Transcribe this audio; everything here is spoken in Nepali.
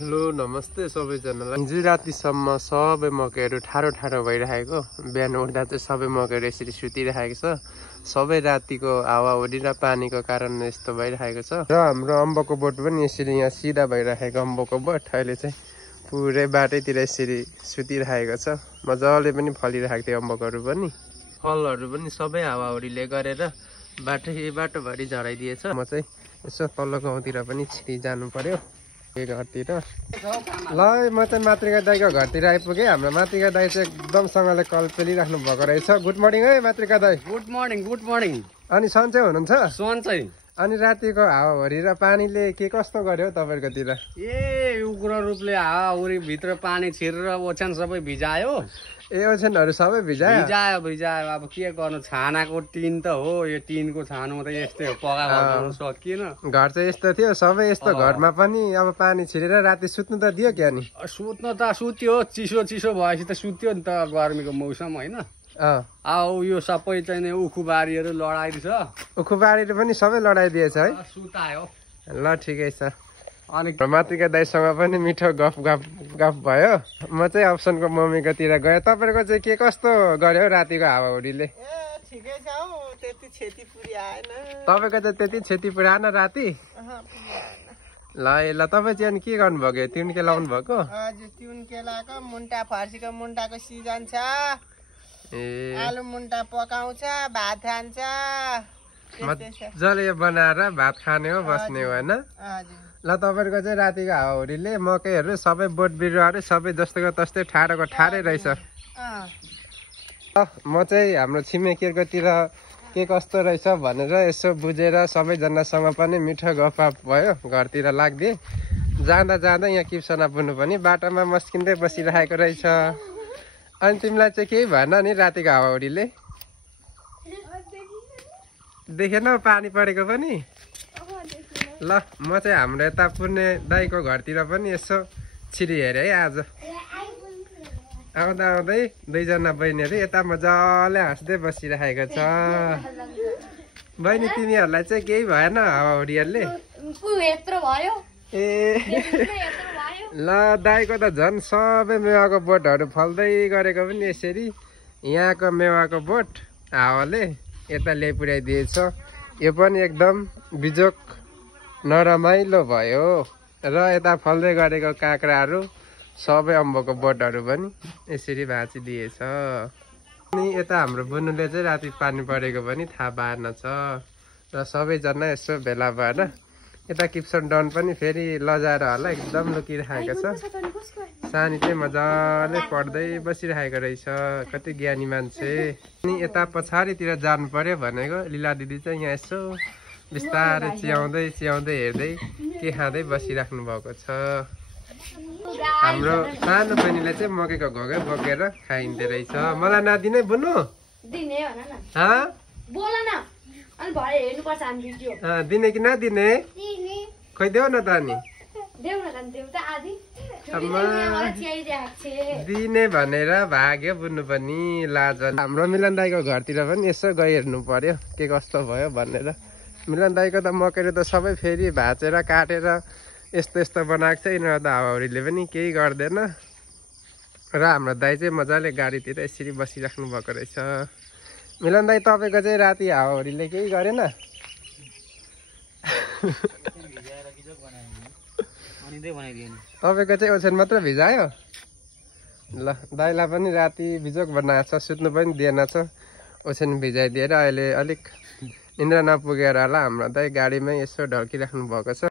हेलो नमस्ते सबैजनालाई। हिजो रातिसम्म सबै मकैहरू ठाडो ठाडो भइरहेको, बिहान उठ्दा चाहिँ सबै मकैहरू यसरी सुतिरहेको छ। सबै रातिको हावाहुरी र पानीको कारण यस्तो भइरहेको छ। र हाम्रो अम्बकको बोट पनि यसरी यहाँ सिधा भइरहेको अम्बकको बोट अहिले चाहिँ पुरै बाटैतिर यसरी सुतिरहेको छ। मजाले पनि फलिरहेको थियो अम्बकहरू पनि, फलहरू पनि सबै हावाहुरीले गरेर बाटोभरि झराइदिएछ। म चाहिँ यसो तल्लो गाउँतिर पनि छिरी जानु पर्यो घरतिर। ल म चाहिँ मातृका दाईको घरतिर आइपुगेँ। हाम्रो मातृका दाई चाहिँ एकदमसँगले कल पेलिराख्नु भएको रहेछ। गुड मर्निङ है मातृका दाई। Good morning good morning. अनि सन्चै हुनुहुन्छ? सन्चै। अनि रातिको हावाहुरी र पानीले के कस्तो गर्यो तपाईँकोतिर? उग्र रूपले हावाहुरी भित्र पानी छिरेर ओछ्यान सबै भिजायो। ओछ्यानहरू सबै भिजायो। अब के गर्नु, छानाको टिन त हो, यो टिनको छानो त यस्तै हो, पका गर्नु सकिएन। घर चाहिँ यस्तो थियो, सबै यस्तो घरमा पनि अब पानी छिरेर राति सुत्नु त दियो क्या नि? सुत्नु त सुत्यो, चिसो भएपछि त सुत्यो नि त, गर्मीको मौसम होइन। यो सबै चाहिँ उखुबारीहरू लडाइदिन्छ। उखुबारीले पनि सबै लडाइदिएछ है? सुतायो। ल ठिकै छ। अनि मातृका दाईसँग पनि मिठो गफ भयो। म चाहिँ अप्सनको मम्मीकोतिर गएँ। तपाईँको चाहिँ के कस्तो गर्यो रातिको हावाहुरीले? ठिकै छ हौ, त्यति क्षति पुर्याएन। तपाईँको चाहिँ त्यति क्षति पुर्याएन राति? ल तपाईँ चाहिँ अनि के गर्नुभएको? तिउनके लाउनु भएको? हजुर, तिउनके लगाएको, मुन्टा फर्सीको मुन्टाको सिजन छ। आलु मुन्टा पकाउँछ, भात खान्छ। मजाले बनाएर भात खाने हो, बस्ने हो होइन? ल तपाईँको चाहिँ रातिको हावाहुरीले मकैहरू सबै बोट बिरुवाहरू सबै जस्तोको तस्तै ठाडोको ठाडै रहेछ। म चाहिँ हाम्रो छिमेकीहरूकोतिर के कस्तो रहेछ भनेर यसो बुझेर सबैजनासँग पनि मिठो गफाफ भयो, घरतिर लाग्दिए। जाँदा यहाँ किप्सना पुग्नु पनि बाटोमा मस्किँदै बसिरहेको रहेछ। अनि तिमीलाई चाहिँ केही भएन नि रातिको हावाहुरीले? देखेन पानी परेको पनि? ल म चाहिँ हाम्रो यता पुर्ने दाईको घरतिर पनि यसो छिरी हेरेँ है आज। आउँदै दुईजना बहिनीहरू यता मजाले हाँस्दै बसिरहेको छ। बहिनी तिमीहरूलाई चाहिँ केही भएन हावाहुरीहरूले? ल दाईको त झन् सबै मेवाको बोटहरू फल्दै गरेको पनि यसरी। यहाँको मेवाको बोट हावाले यता ल्याइपुर्याइदिएछ। यो पनि एकदम बिजोक नरमाइलो भयो। र यता फल्दै गरेको काँक्राहरू सबै अम्बकको बोटहरू पनि यसरी भाँचिदिएछ। अनि यता हाम्रो बुनुले चाहिँ राति पानी परेको पनि थाहा पाएन छ। र सबैजना यसो भेला भएर यता किप्सन डन पनि फेरि लजाएर होला एकदम लुकिरहेको छ। सानी चाहिँ मजाले पढ्दै बसिरहेको रहेछ, कति ज्ञानी मान्छे। अनि यता पछाडितिर जानु पर्यो भनेको लीला दिदी चाहिँ यहाँ यसो बिस्तारै चियाउँदै हेर्दै के खाँदै बसिराख्नु भएको छ। हाम्रो सानो बहिनीले चाहिँ मकैको घोकै बोकेर खाइँदो रहेछ। मलाई नदिने बुनु? दिने कि नदिने? खोइ देऊ न त अनि। दिने भनेर भाग्यो बुनु पनि लाज। हाम्रो मिलन दाईको घरतिर पनि यसो गइ हेर्नु पर्यो के कस्तो भयो भनेर। मिलन दाईको त मकैहरू त सबै फेरि भाँचेर काटेर यस्तो बनाएको छ। यिनीहरू त हावाहुरीले पनि केही गर्दैन। र हाम्रो दाई चाहिँ मजाले गाडीतिर यसरी बसिराख्नु भएको रहेछ। मिलन दाई तपाईँको चाहिँ राति हावाहुरीले केही गरेन? तपाईँको चाहिँ ओछ्यान मात्र भिजायो? ल दाईलाई पनि राति बिजोक बनाएको छ, सुत्नु पनि दिएन छ। ओछ्यान भिजाइदिएर अहिले अलिक निन्द्रा नपुगेर होला हाम्रो दाई गाडीमै यसो ढल्किराख्नु भएको छ।